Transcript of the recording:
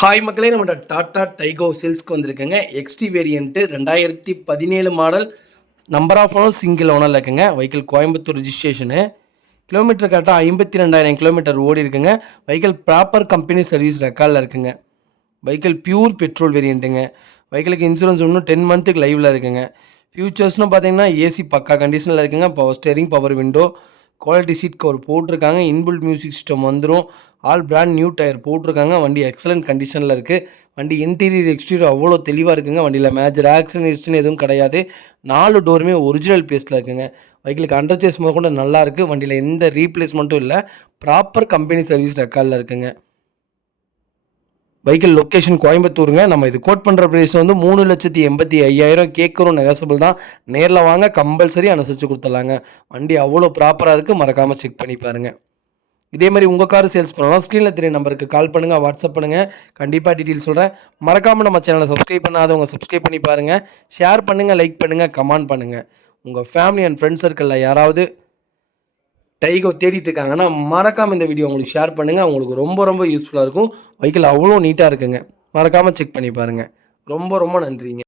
Hi மக்களே, நம்ம டாடா டைகோ சேல்ஸ்க்கு வந்திருக்குங்க. XT variant 2017 model. Number of owner single ஓனரில் இருக்குங்க. வெஹிக்கிள் கோயம்புத்தூர் ரிஜிஸ்ட்ரேஷனு. கிலோமீட்டர் கரெக்டாக 52,000 கிலோமீட்டர் ஓடி இருக்குங்க. வெஹிக்கிள் ப்ராப்பர் கம்பெனி சர்வீஸ் ரெக்கார்டில் இருக்குங்க. வெஹிக்கிள் பியூர் பெட்ரோல் வேரியண்ட்டுங்க. வெஹிக்கிளுக்கு இன்சூரன்ஸ் இன்னும் 10 மந்த்துக்கு லைவில் இருக்குங்க. ஃபியூச்சர்ஸ்னு பார்த்தீங்கன்னா ஏசி பக்கா கண்டிஷனில் இருக்குங்க. Power steering, power window, quality seat cover போட்டிருக்காங்க. இன்பில்ட் மியூசிக் சிஸ்டம் வந்துடும். ஆல் பிராண்ட் நியூ டயர் போட்டிருக்காங்க. வண்டி எக்ஸலண்ட் கண்டிஷனில் இருக்குது. வண்டி இன்டீரியர் எக்ஸ்டீரியர் அவ்வளோ தெளிவாக இருக்குங்க. வண்டியில் மேஜர் ஆக்சிடென்ட் எதுவும் கிடையாது. 4 டோருமே ஒரிஜினல் பேஸில் இருக்குங்க. வெஹிக்கிளுக்கு அண்டர் சேஸ் முதல் கூட நல்லா இருக்குது. வண்டியில் எந்த ரீப்ளேஸ்மெண்ட்டும் இல்லை. ப்ராப்பர் கம்பெனி சர்வீஸ் ரெக்கார்டில் இருக்குங்க. வெஹிக்கிள் லொக்கேஷன் கோயம்புத்தூருங்க. நம்ம இது கோட் பண்ணுற ப்ரைஸ் வந்து 3,85,000 கேட்குறோம். நெகசபிள் தான். நேரில் வாங்க, கம்பல்சரி அனுசரித்து கொடுத்துடலாங்க. வண்டி அவ்வளோ ப்ராப்பராக இருக்குது. மறக்காமல் செக் பண்ணி பாருங்கள். இதே மாதிரி உங்கள் கார் சேல்ஸ் பண்ணலாம், ஸ்க்ரீனில் தெரிய நம்பருக்கு கால் பண்ணுங்கள், வாட்ஸ்அப் பண்ணுங்கள். கண்டிப்பாக டீட்டெயில் சொல்கிறேன். மறக்காமல் நம்ம சேனலை சப்ஸ்கிரைப் பண்ணாதவங்க சப்ஸ்கிரைப் பண்ணி பாருங்கள். ஷேர் பண்ணுங்கள், லைக் பண்ணுங்கள், கமெண்ட் பண்ணுங்கள். உங்கள் ஃபேமிலி அண்ட் ஃப்ரெண்ட்ஸ் சர்க்கிளில் யாராவது டைகோ தேடிட்டு இருக்காங்கன்னா மறக்காமல் இந்த வீடியோ உங்களுக்கு ஷேர் பண்ணுங்கள். அவங்களுக்கு ரொம்ப ரொம்ப யூஸ்ஃபுல்லாக இருக்கும். வெஹிக்கிள் அவ்வளோ நீட்டாக இருக்குங்க. மறக்காமல் செக் பண்ணி பாருங்கள். ரொம்ப ரொம்ப நன்றிங்க.